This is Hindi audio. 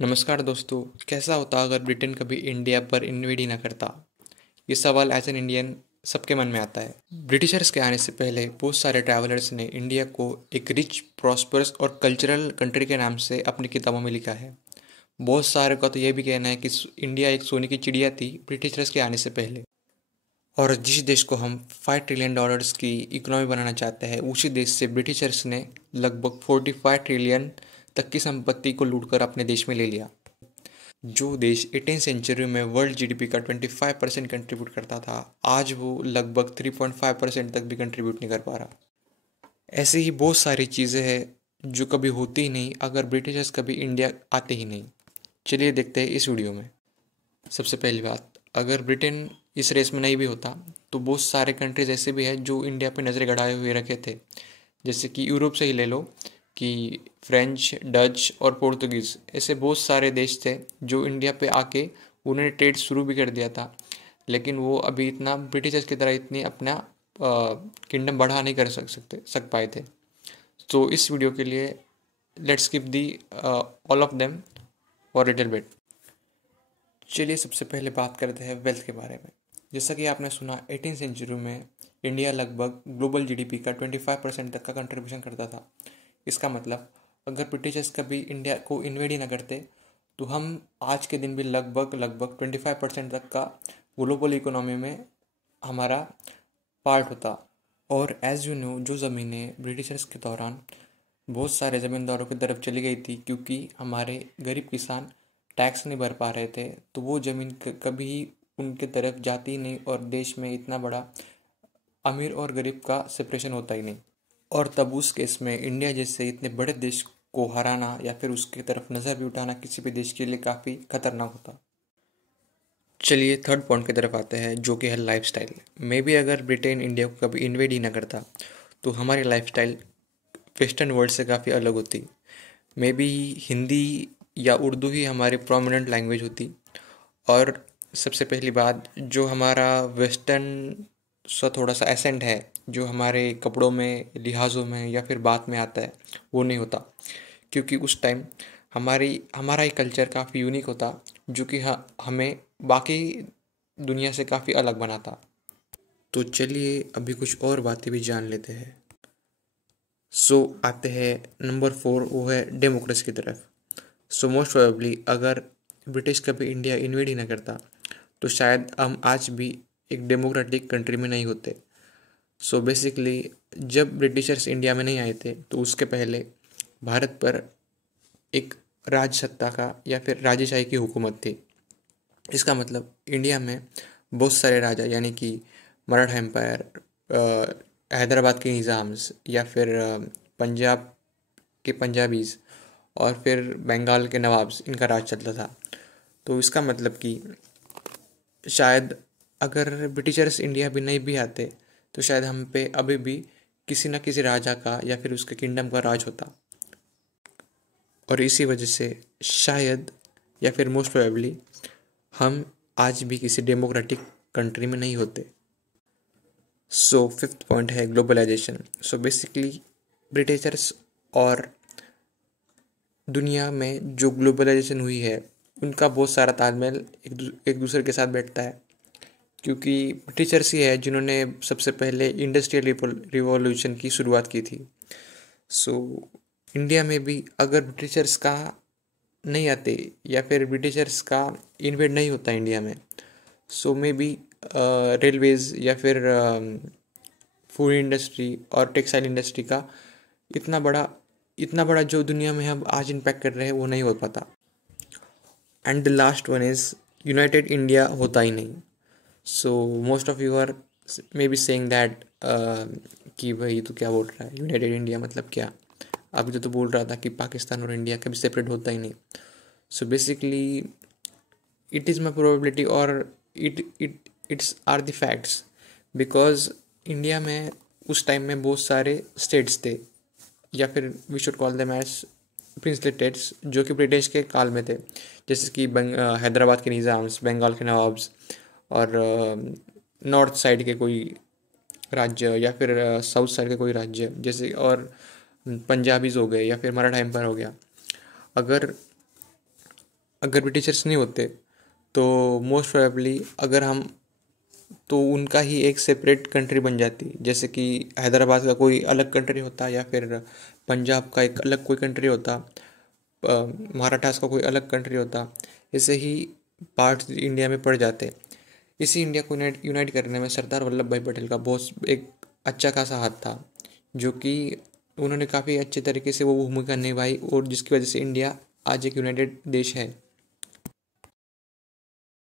नमस्कार दोस्तों। कैसा होता अगर ब्रिटेन कभी इंडिया पर इन्वेड ही ना करता? ये सवाल एज एन इंडियन सबके मन में आता है। ब्रिटिशर्स के आने से पहले बहुत सारे ट्रैवलर्स ने इंडिया को एक रिच, प्रॉस्परस और कल्चरल कंट्री के नाम से अपनी किताबों में लिखा है। बहुत सारे का तो ये भी कहना है कि इंडिया एक सोने की चिड़िया थी ब्रिटिशर्स के आने से पहले। और जिस देश को हम $5 ट्रिलियन की इकोनॉमी बनाना चाहते हैं, उसी देश से ब्रिटिशर्स ने लगभग 45 ट्रिलियन तक की संपत्ति को लूटकर अपने देश में ले लिया। जो देश 18th सेंचुरी में वर्ल्ड जीडीपी का 25% कंट्रीब्यूट करता था, आज वो लगभग 3.5% तक भी कंट्रीब्यूट नहीं कर पा रहा। ऐसे ही बहुत सारी चीज़ें हैं जो कभी होती ही नहीं अगर ब्रिटिशर्स कभी इंडिया आते ही नहीं। चलिए देखते हैं इस वीडियो में। सबसे पहली बात, अगर ब्रिटेन इस रेस में नहीं भी होता तो बहुत सारे कंट्रीज ऐसे भी हैं जो इंडिया पे नज़रें गड़ाए हुए रखे थे। जैसे कि यूरोप से ही ले लो कि फ्रेंच, डच और पुर्तगीज़, ऐसे बहुत सारे देश थे जो इंडिया पे आके उन्होंने ट्रेड शुरू भी कर दिया था। लेकिन वो अभी इतना ब्रिटिशर्स की तरह इतनी अपना किंगडम बढ़ा नहीं कर सक पाए थे। तो इस वीडियो के लिए let's give the all of them for little bit. चलिए सबसे पहले बात करते हैं वेल्थ के बारे में। जैसा कि आपने सुना, 18th सेंचुरी में इंडिया लगभग ग्लोबल जीडीपी का 25% तक का कंट्रीब्यूशन करता था। इसका मतलब अगर ब्रिटिशर्स कभी इंडिया को इन्वेड ही ना करते तो हम आज के दिन भी लगभग लगभग 25% तक का ग्लोबल इकोनॉमी में हमारा पार्ट होता। और एज यू नो, जो ज़मीनें ब्रिटिशर्स के दौरान बहुत सारे ज़मींदारों की तरफ चली गई थी क्योंकि हमारे गरीब किसान टैक्स नहीं भर पा रहे थे, तो वो ज़मीन कभी उनके तरफ जाती ही नहीं और देश में इतना बड़ा अमीर और गरीब का सेपरेशन होता ही नहीं। और तब उस केस में इंडिया जैसे इतने बड़े देश को हराना या फिर उसकी तरफ नज़र भी उठाना किसी भी देश के लिए काफ़ी खतरनाक होता। चलिए थर्ड पॉइंट की तरफ आते हैं, जो कि है लाइफस्टाइल। मे बी अगर ब्रिटेन इंडिया को कभी इन्वेड ही ना करता तो हमारी लाइफस्टाइल वेस्टर्न वर्ल्ड से काफ़ी अलग होती। मे बी हिंदी या उर्दू ही हमारी प्रोमिनेंट लैंग्वेज होती। और सबसे पहली बात, जो हमारा वेस्टर्न सा थोड़ा सा एसेंट है जो हमारे कपड़ों में, लिहाजों में या फिर बात में आता है, वो नहीं होता। क्योंकि उस टाइम हमारा ही कल्चर काफ़ी यूनिक होता, जो कि हमें बाकी दुनिया से काफ़ी अलग बनाता। तो चलिए अभी कुछ और बातें भी जान लेते हैं। आते हैं नंबर 4, वो है डेमोक्रेसी की तरफ। मोस्ट प्रोबेबली अगर ब्रिटिश कभी इंडिया इन्वेड ही ना करता तो शायद हम आज भी एक डेमोक्रेटिक कंट्री में नहीं होते। बेसिकली जब ब्रिटिशर्स इंडिया में नहीं आए थे तो उसके पहले भारत पर एक राजसत्ता का या फिर राजेशाही की हुकूमत थी। इसका मतलब इंडिया में बहुत सारे राजा, यानी कि मराठा एम्पायर, हैदराबाद के निज़ाम्स या फिर पंजाब के पंजाबीज़ और फिर बंगाल के नवाब्स, इनका राज चलता था। तो इसका मतलब कि शायद अगर ब्रिटिशर्स इंडिया भी नहीं भी आते तो शायद हम पे अभी भी किसी न किसी राजा का या फिर उसके किंगडम का राज होता। और इसी वजह से शायद या फिर मोस्ट प्रोबेबली हम आज भी किसी डेमोक्रेटिक कंट्री में नहीं होते। फिफ्थ पॉइंट है ग्लोबलाइजेशन। बेसिकली ब्रिटिशर्स और दुनिया में जो ग्लोबलाइजेशन हुई है उनका बहुत सारा तालमेल एक दूसरे के साथ बैठता है। क्योंकि ब्रिटिशर्स ही है जिन्होंने सबसे पहले इंडस्ट्रियल रिवॉल्यूशन की शुरुआत की थी। इंडिया में भी अगर ब्रिटिशर्स का नहीं आते या फिर ब्रिटिशर्स का इन्वेड नहीं होता इंडिया में, मे बी रेलवेज़ या फिर फूड इंडस्ट्री और टेक्सटाइल इंडस्ट्री का इतना बड़ा जो दुनिया में हम आज इम्पैक्ट कर रहे हैं वो नहीं हो पाता। And the last one is United India होता ही नहीं। Most of you are may be saying that कि भाई तो क्या बोल रहा है, यूनाइटेड इंडिया मतलब क्या? अभी तो बोल रहा था कि पाकिस्तान और इंडिया कभी सेपरेट होता ही नहीं। Basically it is my probability और its are the facts. Because India में उस टाइम में बहुत सारे स्टेट्स थे, या फिर we should call them as princely states, जो कि ब्रिटिश के काल में थे। जैसे कि हैदराबाद के निज़ाम्स, बंगाल के नवाब्स और नॉर्थ साइड के कोई राज्य या फिर साउथ साइड के कोई राज्य, जैसे और पंजाबीज हो गए या फिर मराठा एम्पायर हो गया। अगर अगर ब्रिटिशर्स नहीं होते तो मोस्ट प्रोबेबली अगर हम तो उनका ही एक सेपरेट कंट्री बन जाती, जैसे कि हैदराबाद का कोई अलग कंट्री होता या फिर पंजाब का एक अलग कोई कंट्री होता, मराठास का कोई अलग कंट्री होता। ऐसे ही पार्ट्स इंडिया में पड़ जाते। इसी इंडिया को यूनाइट करने में सरदार वल्लभ भाई पटेल का बहुत एक अच्छा खासा हाथ था, जो कि उन्होंने काफ़ी अच्छे तरीके से वो भूमिका निभाई और जिसकी वजह से इंडिया आज एक यूनाइटेड देश है।